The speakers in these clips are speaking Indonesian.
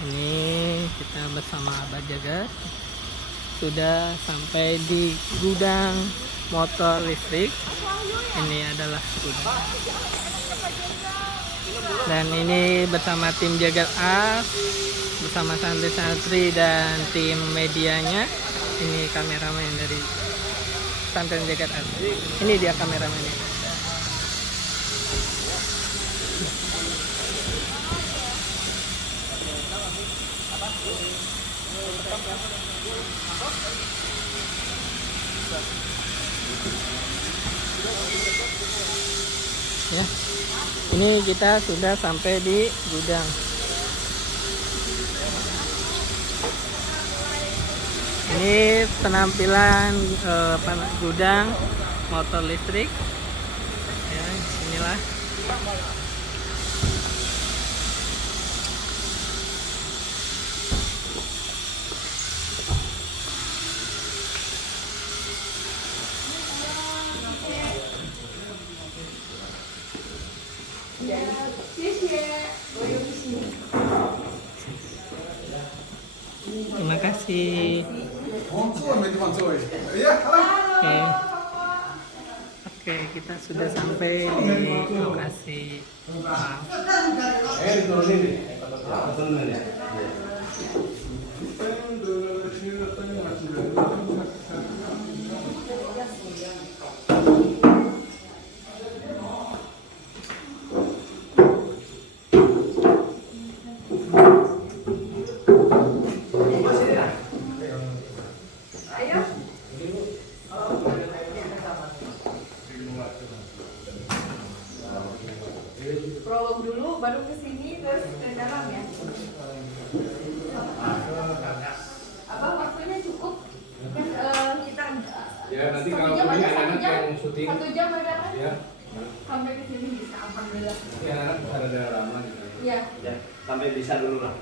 Ini kita bersama Abah Jagat sudah sampai di gudang motor listrik. Ini adalah gudang. Dan ini bersama tim Jagat Art, bersama santri-santri dan tim medianya. Ini kameramen dari pesantren Jagat Art. Ini dia kameramennya. Ya, ini kita sudah sampai di gudang. Ini penampilan gudang motor listrik. Ya, inilah. Terima kasih. Oke, kita sudah sampai di lokasi. Prolog dulu, baru ke sini, terus ke dalam ya. Apa waktunya cukup? Kan kita ya nanti kalau ini anak-anak yang syuting 1 jam ada kan? ya Sampai ke sini bisa, alhamdulillah. ya anak bisa ada lama gitu Iya. Ya, sampai bisa dulu lah.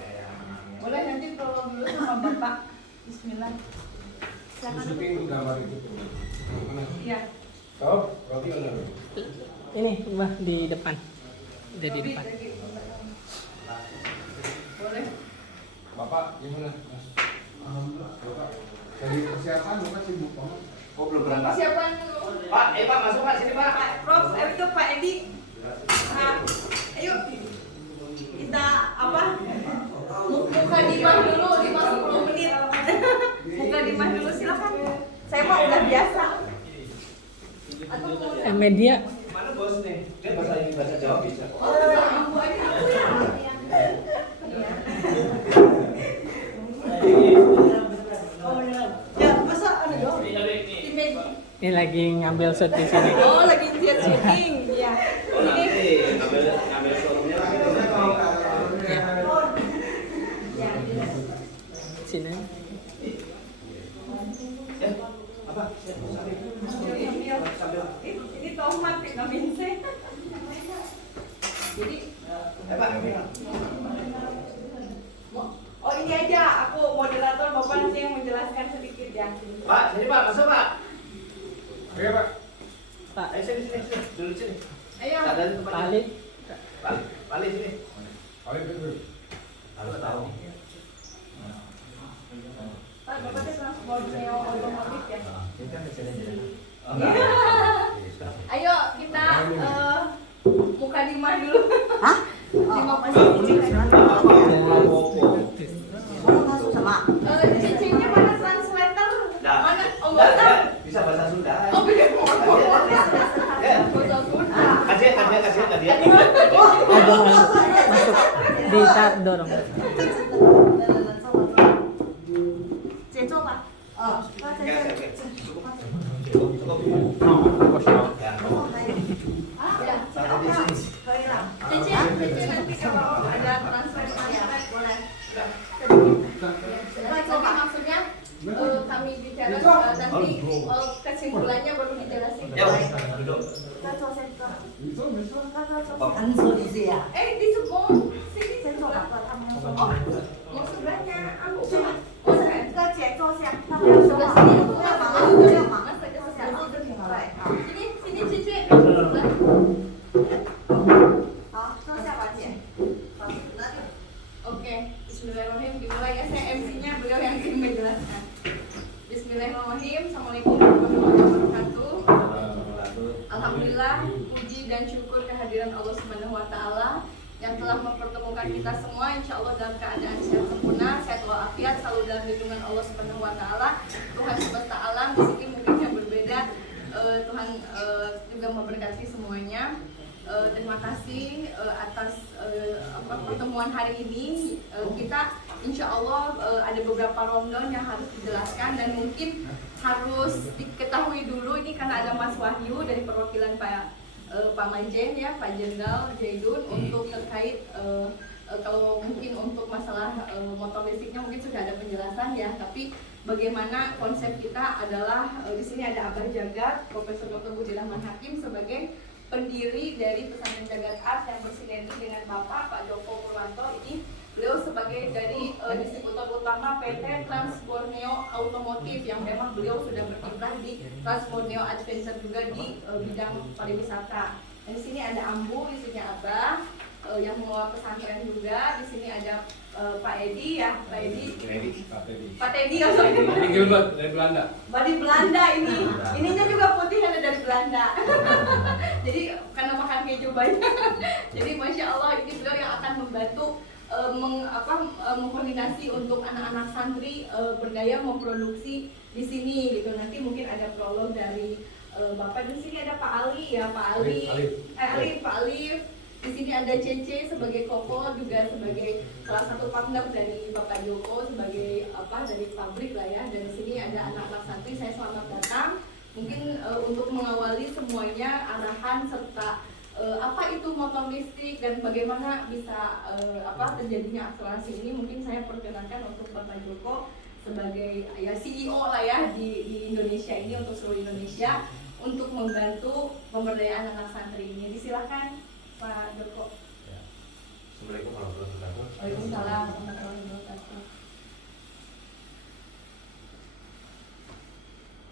Boleh nanti prolog dulu sama Bapak. Bismillah. Silakan. syuting gambar itu mana Iya. kau Rocky mana Ini Mbah di depan. Udah di depan. Boleh. Bapak gimana Mas? Alhamdulillah Bapak dari persiapan bukan sibuk banget. Oh, belum berangkat. Siapaan? Pak, Pak masuk Pak sini Pak. Prof, itu Pak Edi. Nah, ayo kita apa? Buka dimah dulu 50 menit. Buka dimah dulu silakan. Saya mah udah biasa. Atau mau Media. Mana bos nih? Dia bahasa Jawa bisa. Oh, aku aja aku ya. Ya, masa ada dong? Ini lagi ngambil shot di sini. Oh, lagi lihat syuting. Ya. Oh, nanti ngambil showroomnya lagi. Ya. Sini. Ya, apa? Ini tomat vitamin C. Jadi Pak. oh ini aja aku moderator, Bapak nanti yang menjelaskan sedikit ya. Pak, sini Pak, masuk Pak. Oke Pak. Pak, Ayo sini. Dulu sini. Ayo. Ada di tempatnya. balik. Balik sini. Balik dulu. Harus tahu. Pak, Bapak teh transportnya otomotif ya. Ayo kita muka dimah dulu. Hah? Dimah posisi. Cincinnya mana translator? Mana? Oh, enggak. Bisa bahasa Sunda. Oh, beda. Ya. Bahasa Sunda. Kasih dia. Masuk. Ditarik dorong. 节奏吧。可以了。 Cincin nanti kalau ada translate boleh. Tapi maksudnya kami bicara nanti kesimpulannya baru dijelasin. Ya, duduk. 안소리세요. Di Sukong sini oh mau sebelahnya aku coba. Oh, saya 个节奏下，他们 yang 要说 sebelah 话。 sini aku nggak mau udah banget saya ke sana. 对，好。 Sini Cici sebelah. 好，坐下吧，姐。好，那就。 Oke, Bismillahirrahmanirrahim. Dimulai ya, saya MC-nya, beliau yang akan menjelaskan. Bismillahirrahmanirrahim. Assalamualaikum warahmatullahi wabarakatuh. Alhamdulillah, puji dan syukur kehadiran Allah Subhanahu wa taala yang telah mempertemukan kita semua insyaallah dalam keadaan sehat sempurna, sehat walafiat, selalu dalam lindungan Allah Subhanahu wa taala. Tuhan semesta alam di sini mungkin yang berbeda, Tuhan juga memberkati semuanya. Terima kasih atas pertemuan hari ini. Kita insya Allah ada beberapa rundown yang harus dijelaskan dan mungkin harus diketahui dulu ini karena ada Mas Wahyu dari perwakilan Pak Majen ya, Pak Jenderal Jaidun untuk terkait kalau mungkin untuk masalah motor listriknya mungkin sudah ada penjelasan ya, tapi bagaimana konsep kita adalah di sini ada Abah Jagat, Profesor Dr. Budi Rahman Hakim sebagai pendiri dari Pesantren Jagat Art yang bersinergi dengan Pak Joko Purwanto. Ini beliau sebagai dari distributor utama PT Trans Borneo Automotive yang memang beliau sudah berkiprah di Trans Borneo Adventure juga di bidang pariwisata. Dan di sini ada Ambu, di sini Abah yang mengelola pesantren juga. Di sini ada Pak Edi ya, Pak Edi. Pak Teddy ya, Ini Gilbert dari Belanda. Dari Belanda ini. Ininya juga putih ada dari Belanda. Jadi karena makan keju banyak. Jadi Masya Allah ini beliau yang akan membantu mengkoordinasi untuk anak-anak santri bergaya memproduksi di sini gitu. Nanti mungkin ada prolog dari Bapak. Di sini ada Pak Ali ya, Pak Alif. Di sini ada Cece sebagai koko juga sebagai salah satu partner dari Bapak Joko sebagai dari pabrik lah ya. Dan di sini ada anak-anak santri. Saya selamat datang. Mungkin untuk mengawali semuanya arahan serta apa itu motor listrik dan bagaimana bisa terjadinya akselerasi ini, mungkin saya perkenalkan untuk Bapak Joko sebagai ya CEO lah ya di Indonesia ini untuk seluruh Indonesia untuk membantu pemberdayaan anak santri ini. Disilahkan Pak Joko. Ya. Assalamualaikum warahmatullahi wabarakatuh. Waalaikumsalam warahmatullahi wabarakatuh.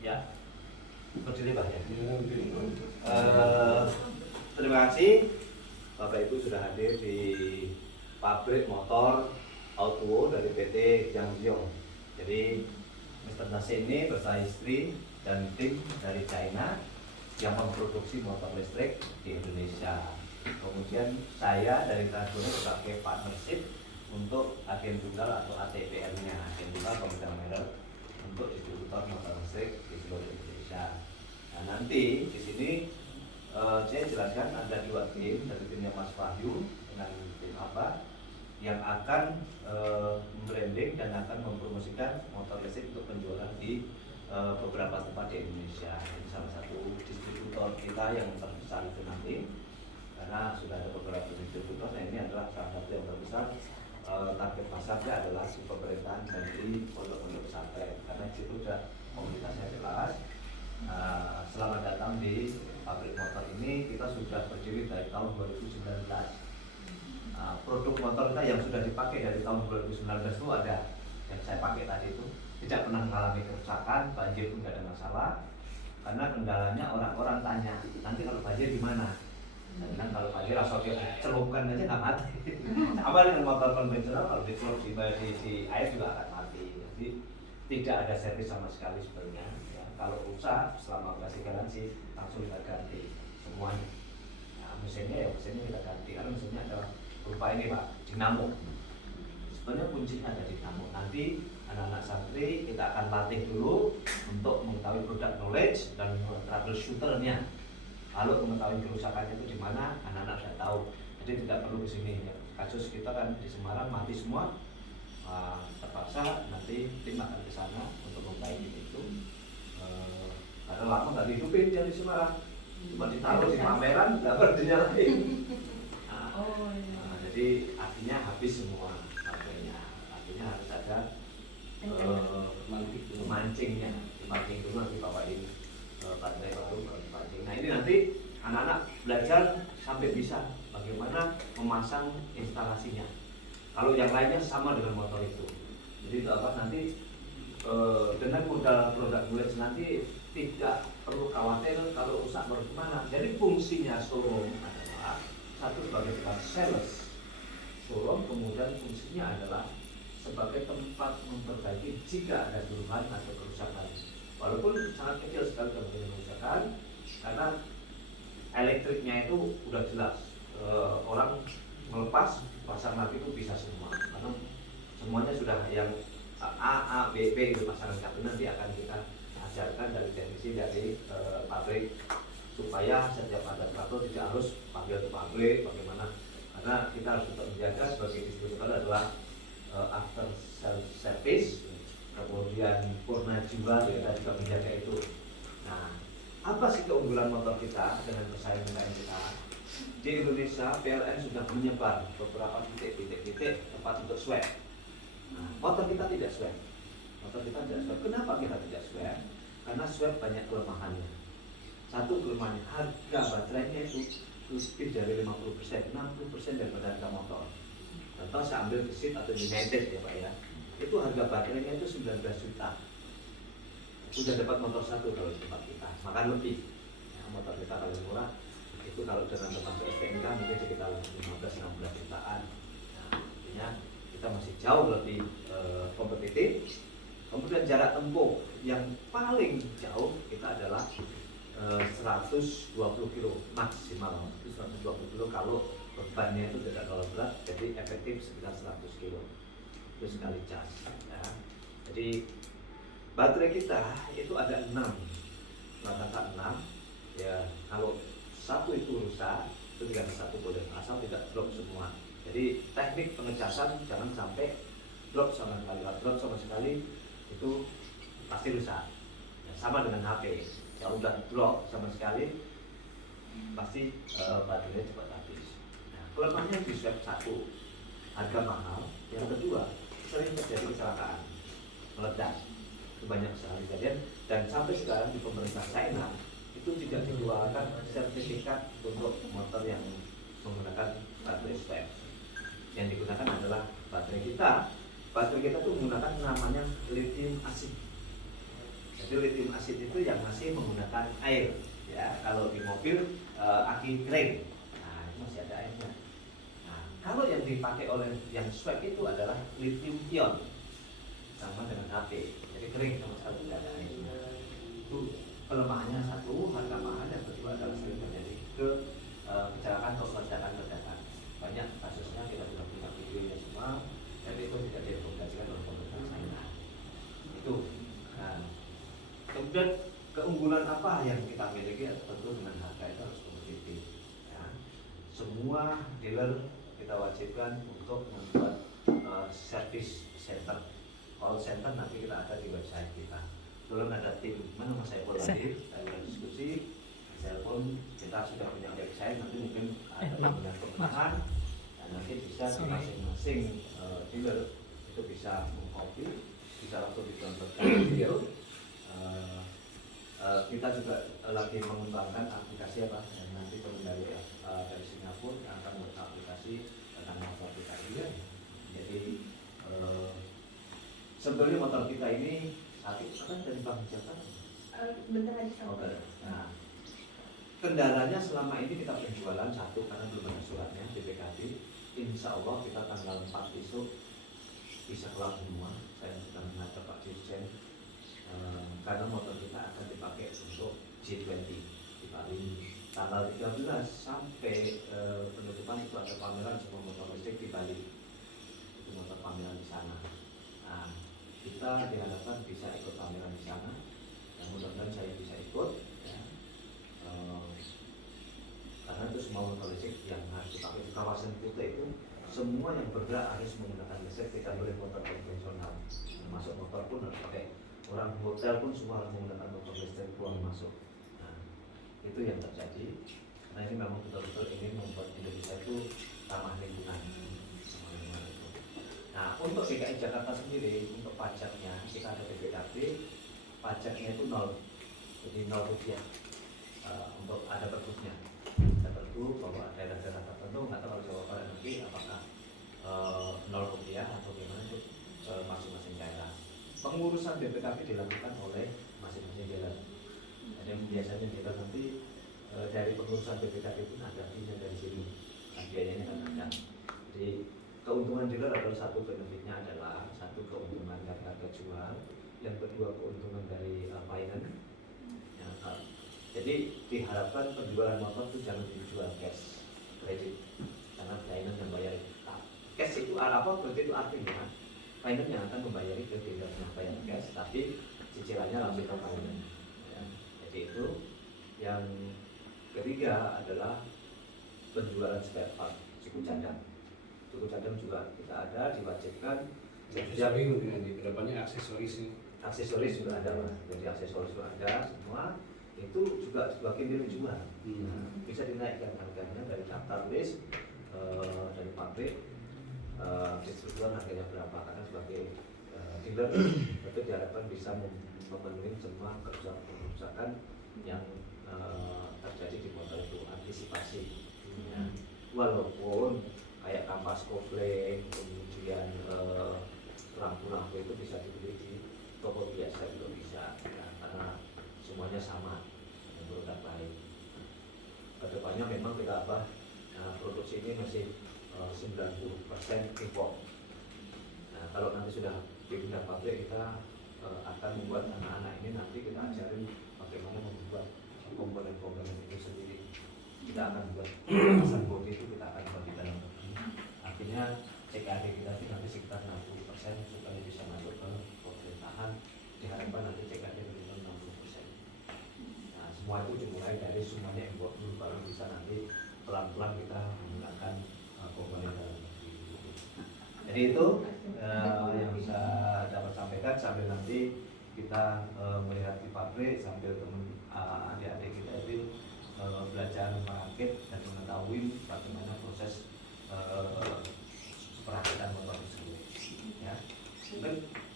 Ya, berdiri Pak ya. Terima kasih Bapak Ibu sudah hadir di pabrik motor Auto dari PT Jiangxiong. Jadi Mr. Nasir ini bersama istri dan tim dari China yang memproduksi motor listrik di Indonesia. Kemudian saya dari Transborneo sebagai partnership untuk agen tunggal atau ATPR-nya, agen tunggal pemegang merek untuk distributor motor listrik di seluruh Indonesia. Nah nanti di sini saya jelaskan ada dua tim, dari timnya Mas Wahyu dengan tim apa yang akan membranding dan akan mempromosikan motor listrik untuk penjualan di beberapa tempat di Indonesia. Ini salah satu distributor kita yang terbesar itu nanti. Karena sudah ada beberapa distributor, nah ini adalah salah satu yang terbesar. Target pasarnya adalah si pemerintahan dan di pondok-pondok pesantren. Karena itu sudah komunitasnya jelas. Selamat datang di pabrik motor ini. Kita sudah berdiri dari tahun 2019. Produk motor kita yang sudah dipakai dari tahun 2019 itu ada yang saya pakai tadi itu tidak pernah mengalami kerusakan, banjir pun tidak ada masalah. Karena kendalanya orang-orang tanya, nanti kalau banjir di mana? Dan kalau banjir asal celupkan aja nggak mati. Sama dengan motor konvensional, kalau dicelup di air juga akan mati. Jadi tidak ada servis sama sekali sebenarnya. Ya, kalau rusak selama kasih garansi langsung kita ganti semuanya. Nah, mesinnya kita ganti karena mesinnya adalah berupa ini Pak, dinamo. Sebenarnya kuncinya ada dinamo. Nanti anak-anak santri kita akan latih dulu untuk mengetahui product knowledge dan troubleshooternya. Lalu mengetahui kerusakannya itu di mana, anak-anak sudah tahu. Jadi tidak perlu ke sini ya. Kasus kita kan di Semarang mati semua. Terpaksa nanti tim akan ke sana untuk memperbaiki itu. Karena lama nggak dihidupin yang di Semarang. Cuma ditaruh di pameran, nggak berdinya lagi. Jadi artinya habis semua pabriknya. Artinya harus ada mancingnya. Dimancing dulu nanti bawain baterai baru dipancing. Nah ini nanti anak-anak belajar sampai bisa bagaimana memasang instalasinya. Kalau yang lainnya sama dengan motor itu. Jadi itu apa nanti dengan modal produk knowledge nanti tidak perlu khawatir kalau rusak baru kemana. Jadi fungsinya showroom adalah satu sebagai tempat sales showroom, kemudian fungsinya adalah sebagai tempat memperbaiki jika ada keluhan atau kerusakan. Walaupun sangat kecil sekali kemungkinan kerusakan, karena elektriknya itu udah jelas. Orang melepas pasang mati itu bisa semua, karena semuanya sudah yang A, B, B itu pasangan kabel nanti akan kita ajarkan dari teknisi dari pabrik supaya setiap ada kabel tidak harus panggil ke pabrik bagaimana, karena kita harus tetap menjaga sebagai distributor adalah after service, kemudian purna jiwa kita juga menjaga itu. Nah, apa sih keunggulan motor kita dengan pesaing kita? Di Indonesia PLN sudah menyebar beberapa titik-titik tempat untuk swab. Nah, motor kita tidak swab. Motor kita tidak swab. Kenapa kita tidak swab? Karena swab banyak kelemahannya. Satu kelemahannya, harga baterainya itu lebih dari 50%, 60% daripada harga motor. Contoh saya ambil Gesit atau United ya Pak ya. Itu harga baterainya itu 19 juta. Udah dapat motor satu kalau di tempat kita, makan lebih. Ya, motor kita paling murah itu kalau dengan termasuk STNK mungkin sekitar 15-16 jutaan. Nah, artinya kita masih jauh lebih kompetitif. Kemudian jarak tempuh yang paling jauh kita adalah 120 kilo maksimal, itu 120 kilo kalau bebannya itu tidak terlalu berat, jadi efektif sekitar 100 kilo itu sekali cas ya. Jadi baterai kita itu ada 6, rata-rata 6 ya. Kalau satu itu rusak itu diganti satu boleh, asal tidak drop semua. Jadi teknik pengecasan jangan sampai drop sama sekali. Kalau drop sama sekali itu pasti rusak ya, sama dengan HP ya, udah drop sama sekali pasti baterainya cepat habis. Nah, kelemahannya di swab satu, harga mahal. Yang kedua, sering terjadi kecelakaan, meledak, itu banyak sekali kejadian. Dan sampai sekarang di pemerintah China itu tidak dikeluarkan sertifikat untuk motor yang menggunakan baterai swab. Yang digunakan adalah baterai kita. Baterai kita itu menggunakan namanya lithium acid. Jadi lithium acid itu yang masih menggunakan air. Ya, kalau di mobil aki kering, nah itu masih ada airnya. Nah, kalau yang dipakai oleh yang swab itu adalah lithium ion, sama dengan HP. Jadi kering sama sekali tidak ada airnya. Itu kelemahannya satu, harga mahal. Yang kedua adalah sering terjadi kecelakaan atau ledakan-ledakan. Banyak kasusnya, kita sudah punya videonya semua, dan itu tidak direkomendasikan oleh pemerintah China. Itu. Nah, kemudian keunggulan apa yang kita miliki? Tentu dengan harga itu harus kompetitif. Ya. Semua dealer kita wajibkan untuk membuat service center, call center, nanti kita ada di website kita. Belum ada tim, mana Mas Saiful hadir, saya diskusi. Saya pun kita sudah punya website, nanti mungkin ada pembenahan dan nanti bisa di masing-masing dealer itu bisa mengcopy, bisa langsung didownloadkan video. Kita juga lagi mengembangkan aplikasi apa, dan nanti dari Singapura yang akan membuat aplikasi tentang motor kita juga. Jadi sebenarnya motor kita ini saat itu kan dari Bank Jakarta. Bentar lagi sampai. Nah, kendalanya selama ini kita penjualan satu karena belum ada suratnya BPKB. Insya Allah kita tanggal 4 besok bisa kelar semua. Saya sudah mengajak Pak Dirjen karena motor kita akan dipakai untuk G20 di Bali. Tanggal 13 sampai penutupan itu ada pameran semua motor listrik di Bali. Itu motor pameran di sana. Nah, kita diharapkan bisa ikut pameran di sana. Dan mudah-mudahan saya bisa ikut. Ya. Karena itu semua motor listrik yang harus dipakai di kawasan kita itu, semua yang bergerak harus menggunakan listrik. Tidak boleh motor konvensional, termasuk motor pun harus pakai. Orang hotel pun semua harus menggunakan motor listrik keluar masuk. Nah, itu yang terjadi. Nah, ini memang betul-betul ingin membuat Indonesia itu ramah lingkungan. Nah, untuk DKI Jakarta sendiri, untuk pajaknya kita ada BPKB, pajaknya itu 0, jadi 0 rupiah. Untuk ada pergubnya, ada pergub bahwa daerah-daerah tertentu nggak tahu kalau Jawa Barat nanti apakah 0 rupiah atau bagaimana itu masing-masing daerah. Pengurusan BPKB dilakukan oleh masing-masing daerah. Dan yang biasanya kita nanti dari pengurusan BPKB pun ada fee-nya dari sini, biayanya kan ada. Jadi keuntungan dealer adalah satu benefitnya adalah satu keuntungan dari harga jual, yang kedua keuntungan dari finance. Ya, jadi diharapkan penjualan motor itu jangan dijual cash, kredit, karena finance yang bayar itu. Cash itu apa? Kredit itu artinya finance yang akan membayari ke dealer yang bayar cash, tapi cicilannya langsung ke finance. Ya, jadi itu. Yang ketiga adalah penjualan spare part, suku cadang. Suku cadang juga kita ada, diwajibkan. Aksesoris mungkin di kedepannya aksesoris nih. Aksesoris juga ada, Mas. Jadi aksesoris juga ada semua. Itu juga sebagai nilai jual. Bisa dinaikkan harganya dari daftar list dari pabrik. Distributor harganya berapa, karena sebagai dealer itu diharapkan bisa memenuhi semua kerusakan yang terjadi di motor itu, antisipasi. Ya. Walaupun kayak kampas kopling, kemudian lampu-lampu itu bisa dibeli di toko biasa juga bisa, ya, karena semuanya sama, produk baik. Kedepannya memang kita produksi ini masih 90% impor. Nah, kalau nanti sudah di tingkat pabrik, kita akan membuat anak-anak ini, nanti kita ajarin bagaimana membuat komponen-komponen itu sendiri. Kita akan buat pasang bodi itu, kita akan buat di dalam negeri. Artinya CKD kita itu nanti sekitar 60% supaya bisa masuk ke pemerintahan. Diharapkan nanti CKD minimal 60%. Nah, semua itu dimulai dari semuanya impor dulu, baru bisa nanti pelan-pelan kita menggunakan komponen dalam negeri. Jadi itu yang bisa dapat sampaikan, sambil nanti kita melihat di pabrik, sambil adik-adik kita itu belajar merakit dan mengetahui bagaimana proses perakitan motor tersebut. Ya, mungkin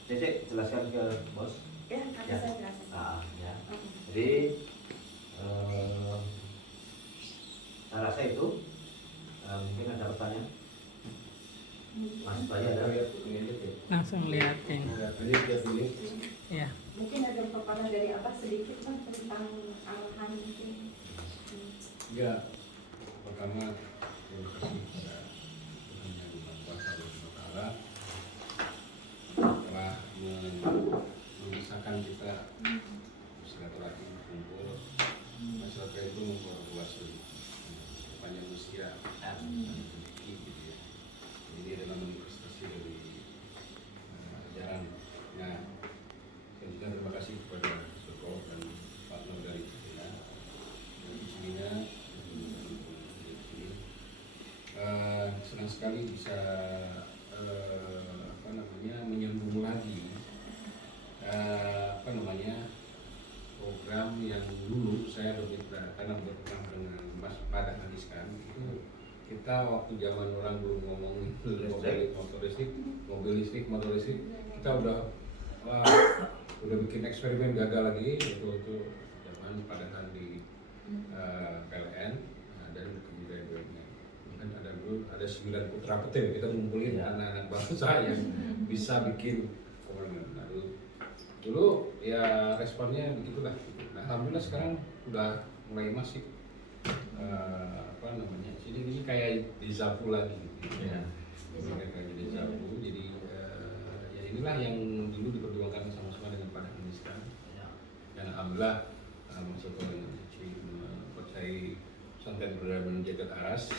Cece jelaskan ke bos. Ya, nanti saya jelaskan. Ya. Jadi saya rasa itu mungkin ada pertanyaan. Mas Bayu ada Langsung liatin. Ya. Mungkin ada paparan dari Abah sedikit kan tentang arahan mungkin. Ya, pertama terima kasih kepada Tuhan Yang Maha Kuasa Allah telah memisahkan kita silaturahmi kumpul. Masyarakat itu memperluas sepanjang usia dan rezeki gitu ya. Ini adalah manifestasi dari ajaran. Nah, saya juga terima kasih kepada Soko dan partner dari Cina dan Cina. Senang sekali bisa menyambung lagi program yang dulu saya karena berperan dengan Mas Pada Haniskan itu. Kita waktu zaman orang belum ngomongin mobil listrik, motor listrik, kita udah bikin eksperimen gagal lagi itu zaman padahal di PLN dan kemudian BUMN. Kan ada 9 putra petir, kita ngumpulin anak-anak bangsa yang bisa bikin komponen. Dulu ya responnya begitulah. Nah, alhamdulillah sekarang udah mulai masif. Ini kayak dejavu lagi gitu ya. Kayak dejavu. Jadi ya inilah yang dulu diperjuangkan sama-sama dengan Pak Haniskan. Dan alhamdulillah masuk ke mempercayai pesantren peradaban Jagat Aras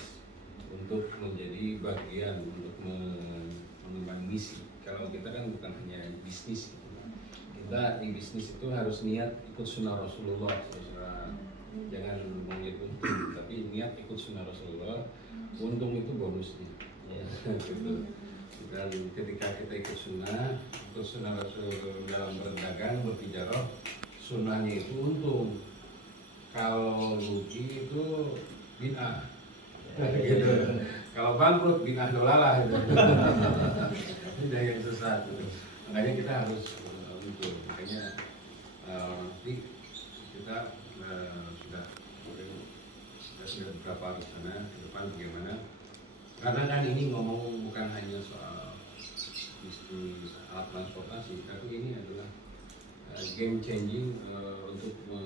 untuk menjadi bagian untuk mengemban misi. Kalau kita kan bukan hanya bisnis gitu. Kita di bisnis itu harus niat ikut sunnah Rasulullah, jangan melihat untung, tapi niat ikut sunnah Rasulullah. Untung itu bonusnya. Gitu. Dan ketika kita ikut sunnah Rasul dalam berdagang, bertijarah, sunnahnya itu untung. Kalau rugi itu bid'ah. Gitu. Kalau bangkrut bid'ah dolalah gitu. Tidak yang sesat. Gitu. Makanya kita harus untung. Makanya nanti kita sudah beberapa di sana ke depan bagaimana. Karena kan ini ngomong bukan hanya soal bisnis alat transportasi, tapi ini adalah game changing untuk kita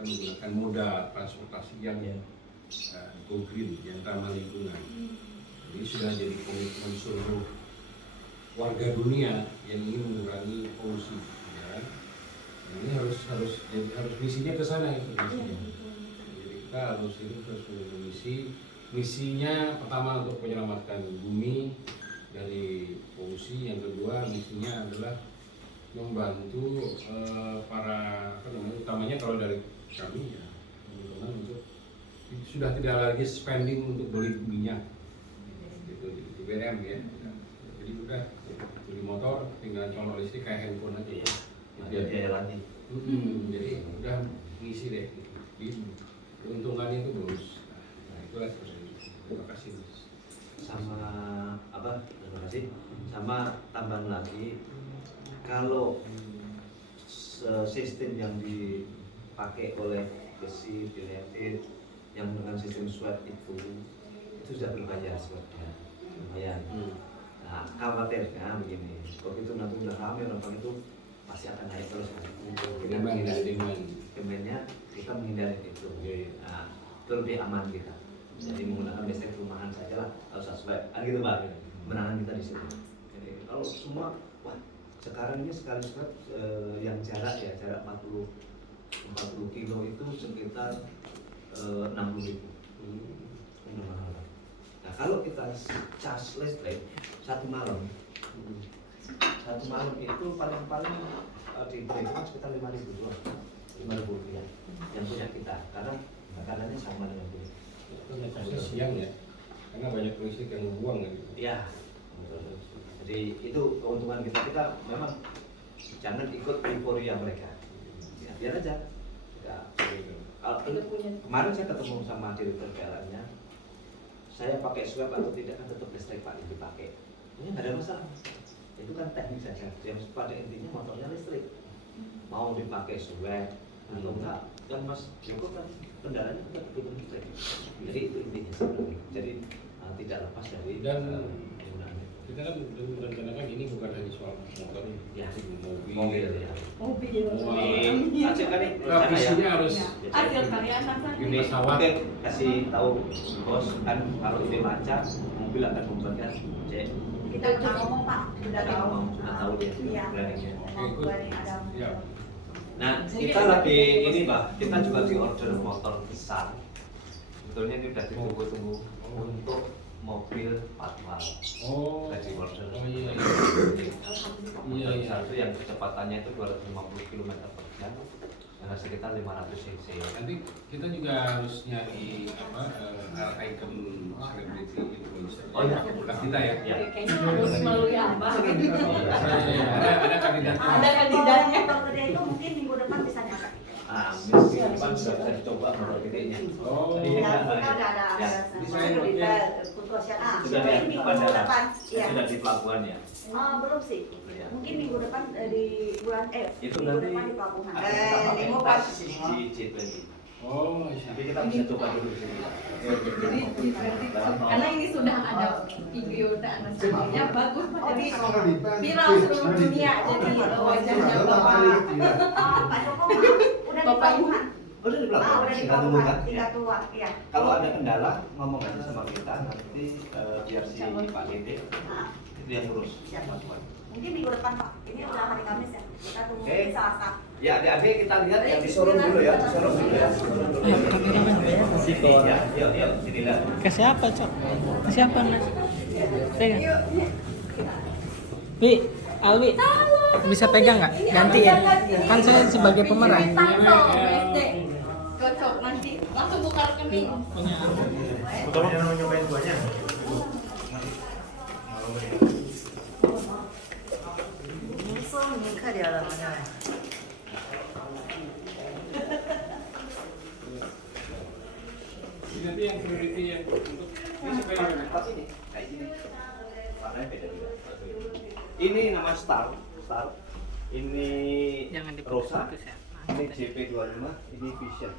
menggunakan moda transportasi yang go green, yang ramah lingkungan. Jadi sudah jadi komitmen seluruh warga dunia yang ingin mengurangi polusi, ya kan? Ini harus misinya ke sana itu misinya. Jadi kita harus misinya pertama untuk menyelamatkan bumi dari polusi, yang kedua misinya adalah membantu para utamanya kalau dari kami ya teman-teman untuk sudah tidak lagi spending untuk beli minyak gitu di BBM ya. Jadi udah beli motor tinggal colok listrik kayak handphone aja ya. Ya lagi. Jadi udah ngisi deh. Keuntungannya itu bagus. Nah itulah terima kasih. Sama apa? Terima kasih. Sama tambahan lagi, kalau sistem yang dipakai oleh besi, United yang menggunakan sistem swab itu sudah berbayar swabnya, lumayan. Nah, khawatirnya begini, begitu nanti udah ramai orang itu pasti akan naik terus. Demandnya kita menghindari itu. Nah, itu lebih aman kita. Jadi menggunakan listrik rumahan saja lah, kalau swab, gitu Pak. Menangan kita di situ. Jadi kalau semua, wah sekarang ini sekali swab yang jarak 40 kilo itu sekitar 60.000. Nah kalau kita charge listrik satu malam itu paling diperhitungkan sekitar 5.000 doang, 5.000 rupiah yang punya kita, karena makanannya sama dengan ini. Siang ya, karena banyak listrik yang buang kan. Iya. Jadi itu keuntungan kita memang jangan ikut euforia mereka. Ya, biar aja. Ya, kemarin saya ketemu sama direktur PLN-nya. Saya pakai swab atau tidak kan tetap listrik Pak dipakai. Ini nggak ada masalah. Itu kan teknik saja. Yang pada intinya motornya listrik. Mau dipakai swab atau enggak, dan Mas Joko kan kendaraannya tetap dengan listrik. Jadi itu intinya sebenarnya. Jadi tidak lepas dari penggunaannya. Kita kan merencanakan ini bukan hanya soal motor, Ya. mobil Ya. Mobil. Aceh kan ini visinya harus Hasil karya anak saya. ini pesawat. oke, kasih tahu bos kan kalau ini lancar mobil akan membuatkan cek Kita udah ngomong Pak, udah tahu. sudah tahu dia Iya. planningnya. Mau planning ada. Ya. Nah kita lagi ini Pak, kita juga di order motor besar. Sebetulnya ini udah ditunggu-tunggu untuk mobil patwal. Oh, Lagi order. oh iya. Motor satu yang kecepatannya itu 250 km per jam, sekitar 500 cc. Nanti kita juga harus nyari icon selebriti Indonesia. Oh iya. Bukan kita ya. Ya. Kayaknya harus melalui Abah. Ada kandidat. Ada kandidatnya. Motor gede itu mungkin minggu depan bisa nyampe. Minggu depan sudah bisa dicoba motor gedenya. Oh. Jadi Ya, kita kita udah ada ya. Sudah di minggu bandara. depan. Iya. Sudah di pelabuhan ya. Belum sih. Ya. Mungkin minggu depan di bulan Itu minggu nanti depan di pelabuhan. akan kita pakai Minggu tas depan. di G20. Oh, iya. Tapi kita bisa coba dulu sini. Jadi karena ini sudah ada video dan sebagainya bagus jadi viral seluruh dunia jadi wajahnya bapak Pak Joko udah di Bapak pelabuhan. Udah di pelabuhan. Udah di Tinggal tunggu pelabuhan, kan? tinggal keluar. Iya. Kalau ada kendala ngomong aja sama kita nanti biar si Pak Dede Nah, itu yang ngurus. siap. Mungkin minggu depan Pak. Ini udah hari Kamis ya. Kita tunggu Oke. di Selasa. Ya adik-adik kita lihat yang di showroom dulu ya, di showroom dulu ya. Ya, yuk, sini lihat. Ke siapa, Cok? Ke siapa, Mas? Pegang. Wi, Alwi, bisa pegang nggak? Gantiin. Kan saya sebagai pemeran. cocok nanti langsung buka rekening. Punya Ini nanti yang priority yang untuk ini supaya Pas ini, kayak gini. Warnanya beda-beda. Ini nama Star. Ini jangan Rosa. diputus ya. Ini JP25, ini Vision.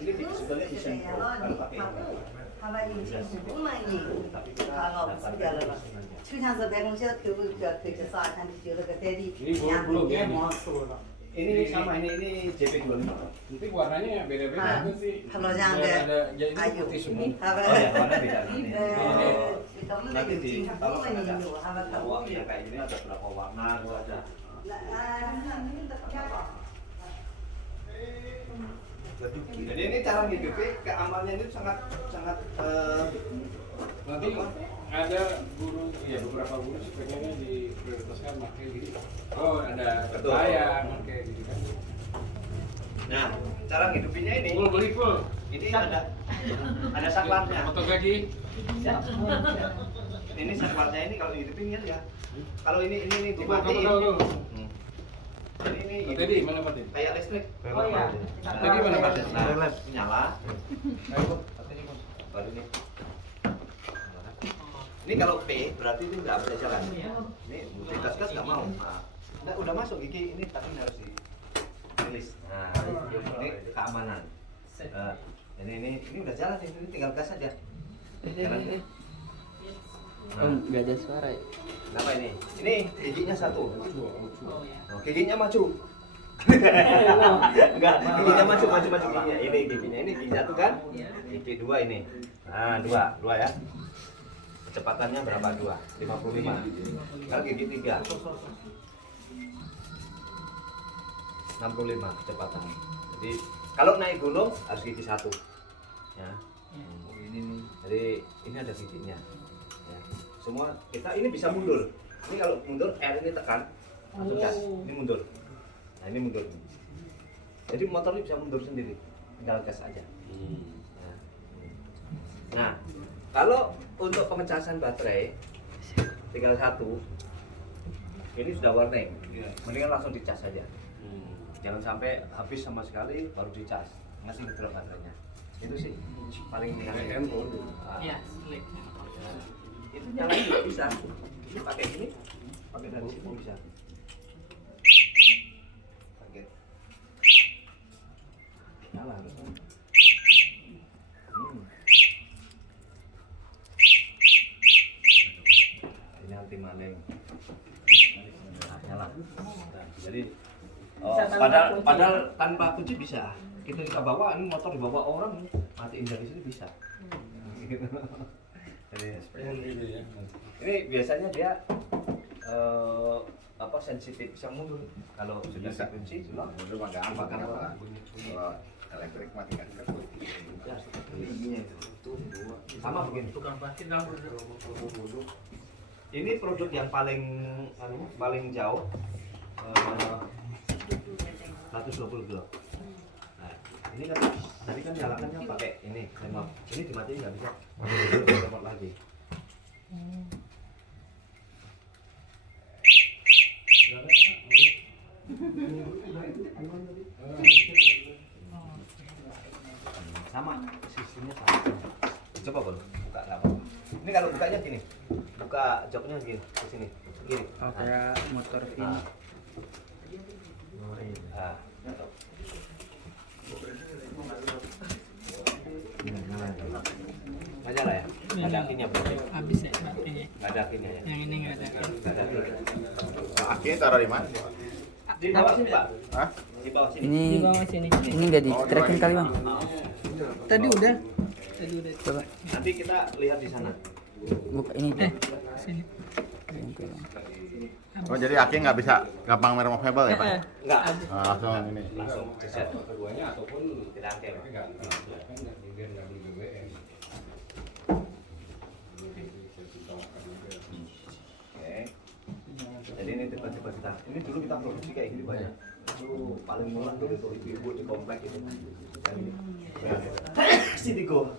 Ini sebenarnya Vision Pro, kalau pakai ini. 他们引擎是不满意， Tapi kita 看了不掉了吧？就像是办公室头部要推着啥，看就那个带的，然后也忙死了。 Ini sama ini JP25. nanti warnanya beda-beda Ah, nanti. kalau yang Biar ada jadi kayu putih semua. ini, Oh ya, warna beda. Ini nanti di kalau kan ada warna kayak gini ada berapa warna itu ada. Jadi ini cara ngidupin keamanannya itu sangat Nanti ada guru, ya beberapa guru sebenarnya diprioritaskan pakai gini. Oh, ada Betul. layar pakai gitu kan. Nah, cara ngidupinnya ini. Full beli full. Ini ada saklarnya. Foto lagi. Ini saklarnya ini kalau hidupin ya. Kalau ini Coba dimatiin. dulu. Jadi ini Tadi mana Pak? kayak listrik. Oh iya. Tadi mana Pak? Nah, nyala. Ayo. Baru ini. Ini kalau P berarti itu nggak bisa jalan. Ini digas-gas nggak mau. Nah, udah masuk gigi ini tapi harus di rilis. Nah, ini keamanan. Ini udah jalan ini tinggal gas aja. Jalan. Nggak ada suara ya? Kenapa ini? Ini giginya satu. Giginya maju. Enggak, giginya maju giginya. Ini giginya ini gigi satu kan? Gigi dua ini. Nah, dua ya. Kecepatannya berapa? 55. Kalau gigi 3 65 kecepatan. Jadi kalau naik gunung harus gigi 1. Ya. Jadi ini ada giginya. Ya. Semua kita ini bisa mundur. Ini kalau mundur R ini tekan langsung gas. Ini mundur. Nah, ini mundur. Jadi motor ini bisa mundur sendiri. Tinggal gas aja. Nah, kalau untuk pemecahan baterai tinggal 1, ini sudah warning. Mendingan langsung dicas saja. Jangan sampai habis sama sekali baru dicas. Masih ngedrop baterainya. Itu sih paling ringan. Iya, slick. Itu nyalain juga bisa. Ini pakai ini, pakai dari sini bisa. Pakai. Nyala harus. Ini anti maling. Nah, nyala. Jadi padahal tanpa kunci bisa. Kita bawa ini motor dibawa orang matiin dari sini bisa. Jadi Ini ya. ini biasanya dia sensitif bisa mundur. Kalau sudah dikunci sudah Mundur mah gampang apa? Kalau elektrik mah tinggal diketut. ya, giginya itu sama begini. Tukang plastik dong. Ini produk yang paling jauh 120 kilo. Nah, ini kan tadi kan nyalakannya pakai ini remote. Ini dimatiin nggak bisa. Remote lagi. Sama sistemnya sama. Coba Bol, buka nggak apa-apa. Ini kalau bukanya gini, buka joknya gini ke sini, gini. Oh, kayak motor ini. Ah. Nggak nyala ya? Nggak ada apinya berarti? Habis ya baterainya. Nggak ada apinya ya? Yang ini nggak ada. Nggak ada apinya. Akhirnya taruh di mana? Di bawah sini Pak? Hah? Di bawah sini. Di bawah sini. Ini nggak di-tracking kali bang? Tadi udah. Tadi udah. Coba Nanti kita lihat di sana. buka ini tuh. Sini. Oke, Bang. Oh jadi akhirnya nggak bisa gampang removable ya Pak? Enggak. Nah, langsung ini. Langsung set. Keduanya ataupun Tidak aktif. tapi nggak kan dia nggak beli BBM. Oke. Jadi ini tiba-tiba kita. Ini dulu kita produksi kayak gini banyak. Itu paling murah tuh itu ibu-ibu di komplek itu. Yang ini. Citigo.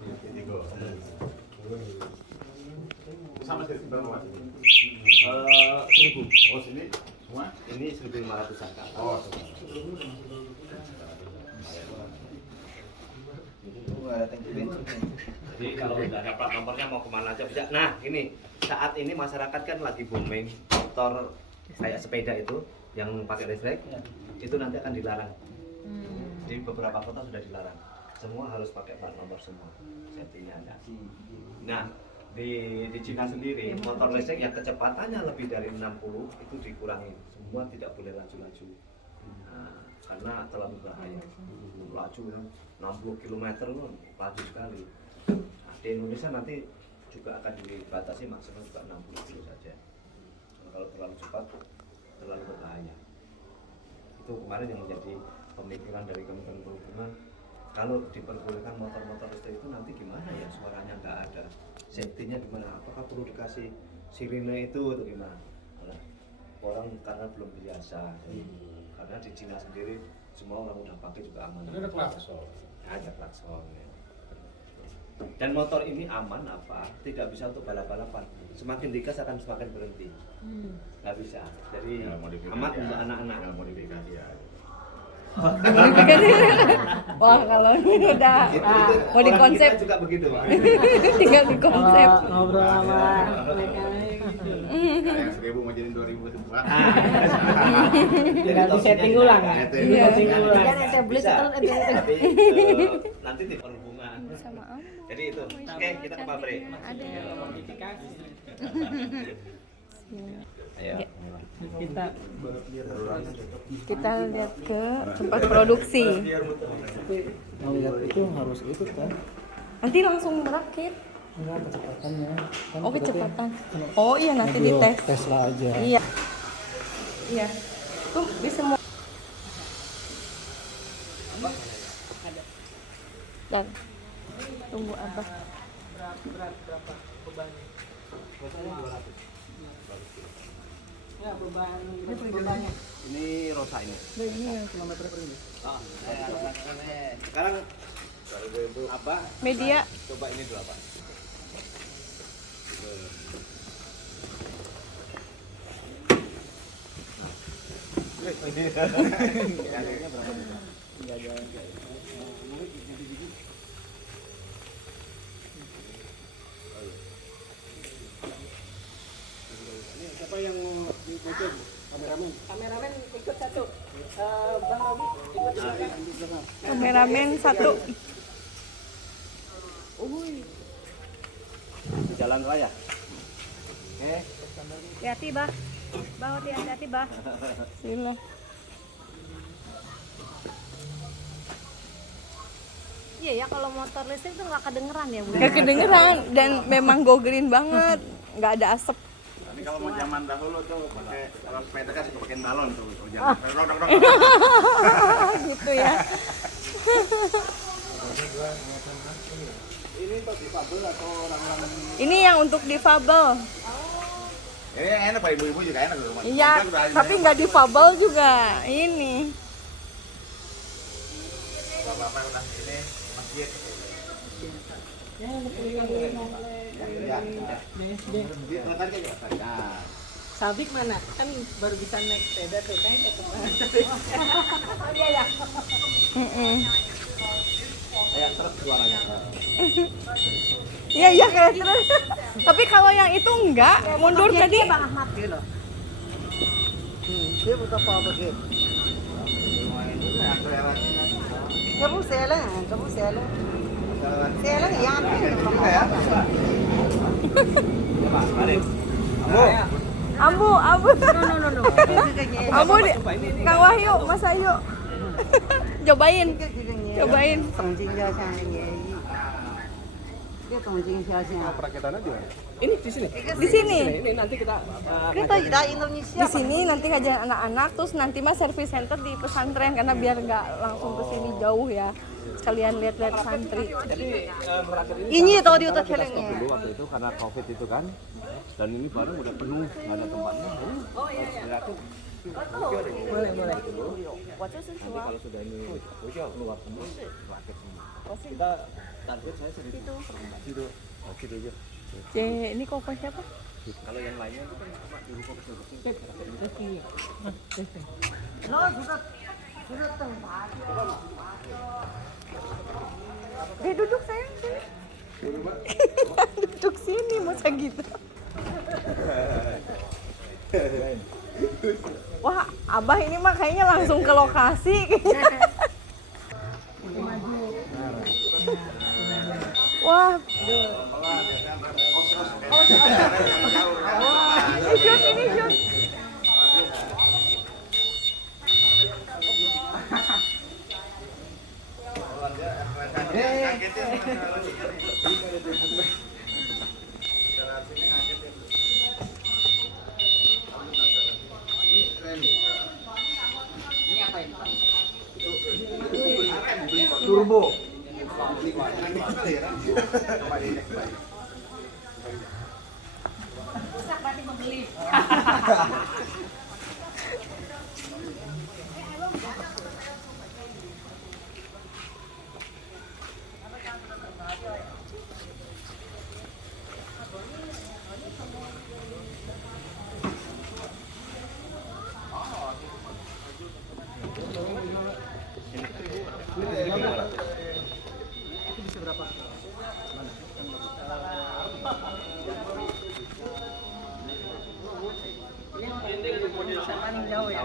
Sama seperti berapa Mas? 1.000. Oh sini semua? Ini 1.500-an Kak. Oh. Jadi kalau udah ada plat nomornya mau kemana aja bisa. Nah ini saat ini masyarakat kan lagi booming motor kayak sepeda itu yang pakai listrik itu nanti akan dilarang. Di beberapa kota sudah dilarang. Semua harus pakai plat nomor semua. Safety-nya ada. Nah di Cina sendiri motor listrik yang kecepatannya lebih dari 60 itu dikurangi. Semua tidak boleh laju-laju. Nah, karena terlalu bahaya. Laju kan 60 km loh, laju sekali. Nah, di Indonesia nanti juga akan dibatasi maksimal juga 60 kilo saja. Kalau terlalu cepat terlalu berbahaya. Itu kemarin yang menjadi pemikiran dari Kementerian Perhubungan, kalau diperbolehkan motor-motor listrik itu nanti gimana ya, suaranya nggak ada, safety-nya gimana, apakah perlu dikasih sirine itu atau gimana? Nah, orang karena belum biasa, karena di Cina sendiri semua orang udah pakai juga aman. Ada klakson. Ada klakson. Ya. Dan motor ini aman apa? Tidak bisa untuk balap-balapan. Semakin digas akan semakin berhenti. Nggak bisa. Jadi aman untuk anak-anak. Modifikasi ya. Wah, kalau ini udah mau Orang dikonsep, kita juga begitu, Pak. tinggal dikonsep. Ngobrol sama mekanik gitu. Yang 1000 mau jadi 2000 semua. Tinggal di-setting ulang kan? Iya. Setting ulang. Kan ente beli setelah ente. Tapi nanti di perhubungan. Jadi itu. Oke, kita ke pabrik. Ada Modifikasi. Ayo. kita lihat ke tempat produksi. Mau lihat itu harus itu kan? Nanti langsung merakit. Enggak kecepatannya. Kan Oh, kecepatan. Oh iya, nanti dites. Tesla aja. Iya. Iya. Tuh di semua. Dan tunggu apa? Berapa bebannya? Ya, bebannya. Ini Rosa ini. Ini yang kilometer per ini. Sekarang Abah Media. coba ini dulu apa? Siapa yang dibocor? Kameramen ikut satu. Bang Robi ikut satu. Kameramen satu. Di jalan raya. Oke. Hati-hati, Bah. Bah, hati-hati, Bah. Sila. Iya ya, kalau motor listrik tuh nggak kedengeran ya, Bu? Gak kedengeran dan memang go green banget. Nggak ada asap. Tapi kalau mau zaman dahulu tuh pakai kalau sepeda kan suka pakai balon tuh. Jangan dong. Gitu ya. Ini untuk difabel atau orang-orang Ini yang untuk difabel. ini enak Pak, ibu-ibu juga enak di rumah. Iya, tapi nggak difabel juga. Ini. Bapak-bapak udah ini masjid. Ya. Ya. Sabik mana? Kan baru bisa naik sepeda tuh kan tetep banget. Mm-mm. Kayak truk suaranya. Iya iya kayak terus. Tapi kalau yang itu enggak, mundur tadi. Bang Ahmad gitu loh. Dia buta apa begitu? Kamu selang, kamu selang. Selang ya apa? Ambu. Ambu, Kang Wahyu, Mas Ayu. Cobain. Perakitannya juga. Ini di sini. Di sini. Ini nanti kita Kita dari Indonesia. Di sini nanti kajian anak-anak, terus nanti mah service center di pesantren karena biar nggak langsung ke sini jauh ya. Sekalian lihat-lihat santri. Jadi merakit Ini tahu di otak kita stop kelengnya. dulu waktu itu karena COVID itu kan. Dan ini barang udah penuh, nggak ada tempatnya. Oh iya. boleh. Nanti kalau sudah ini keluar semua, rakit semua. Kita target saya seribu. Situ. Oh, gitu aja. Ini koko siapa? Kalau yang lainnya itu kan cuma di ruko kecil-kecil. Duduk sayang sini. Duduk sini masa gitu. Wah, Abah ini mah kayaknya langsung ke lokasi. Wah. Ini shoot. Paling jauh ya.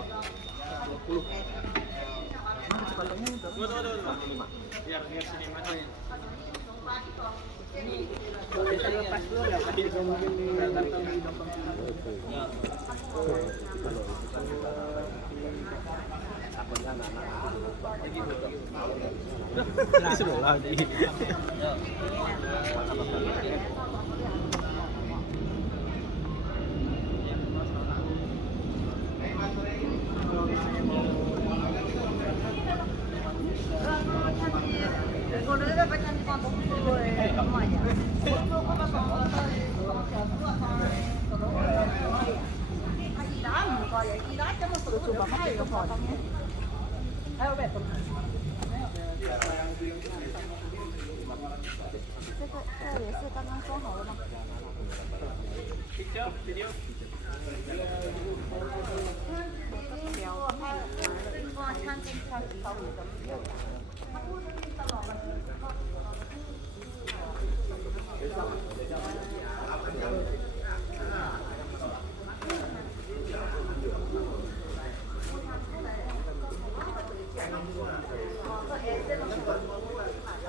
Bisa lepas dulu ya Pak?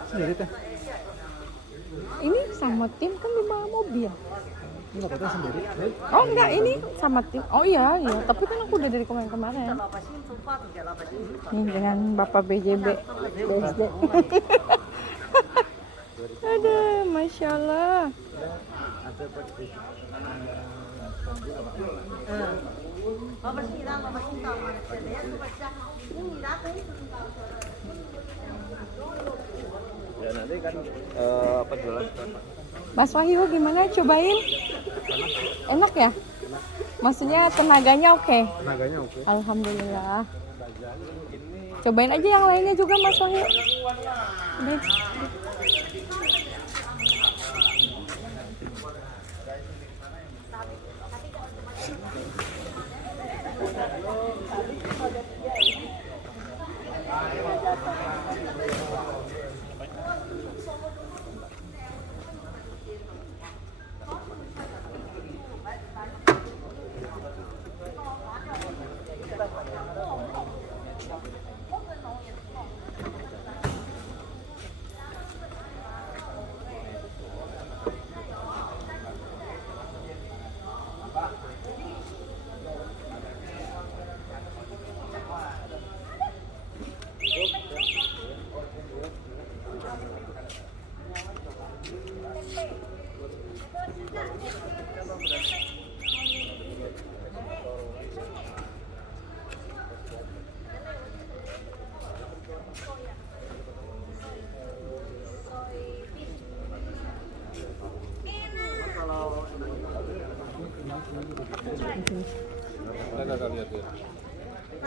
Sendiri teh. Ini sama tim kan di bawah mobil. Ini katanya sendiri. Oh enggak, ini sama tim. Oh iya, iya. Tapi kan aku udah dari kemarin-kemarin. Nih dengan Bapak BJB BSD. Aduh, Masya Allah. Ya nanti kan penjualan Mas Wahyu gimana? Cobain? Enak ya? Maksudnya tenaganya oke? Tenaganya oke. Alhamdulillah. Cobain aja yang lainnya juga Mas Wahyu. Deh.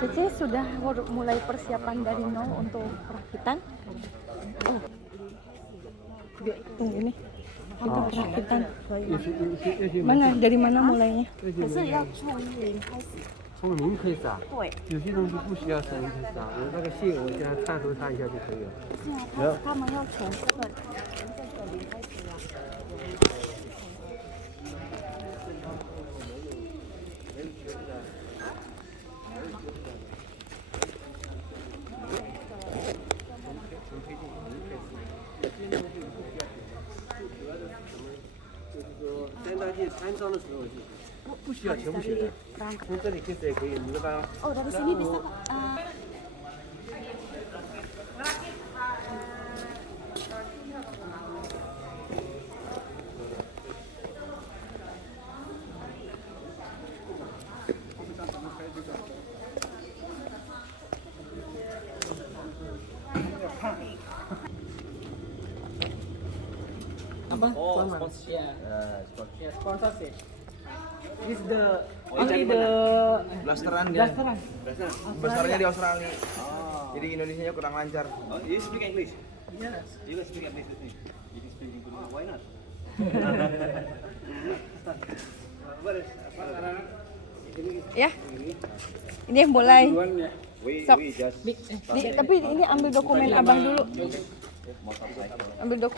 Cece sudah mulai persiapan dari nol untuk perakitan. Oh, tunggu ini. Itu perakitan. Mana? Dari mana mulainya? 从零开始啊？对，有些东西不需要从零开始啊，我那个线我给它探头探一下就可以了。他们要从这个零开始啊。三大件安装的时候不需要全部写的，从这里开始也可以，你把它。 Oh, dari sini bisa Apa? Oh, Sponsor. Ya, sponsorship. This the Only the blasteran dia. blasteran. Besarnya di Australia. Jadi Indonesianya kurang lancar. Oh, you speak English? Yes. You can speak English with me. You can speak English. Why not? Ya. Ini yang mulai. We Sok. just Tapi ini ambil dokumen abang dulu. Ambil dokumen.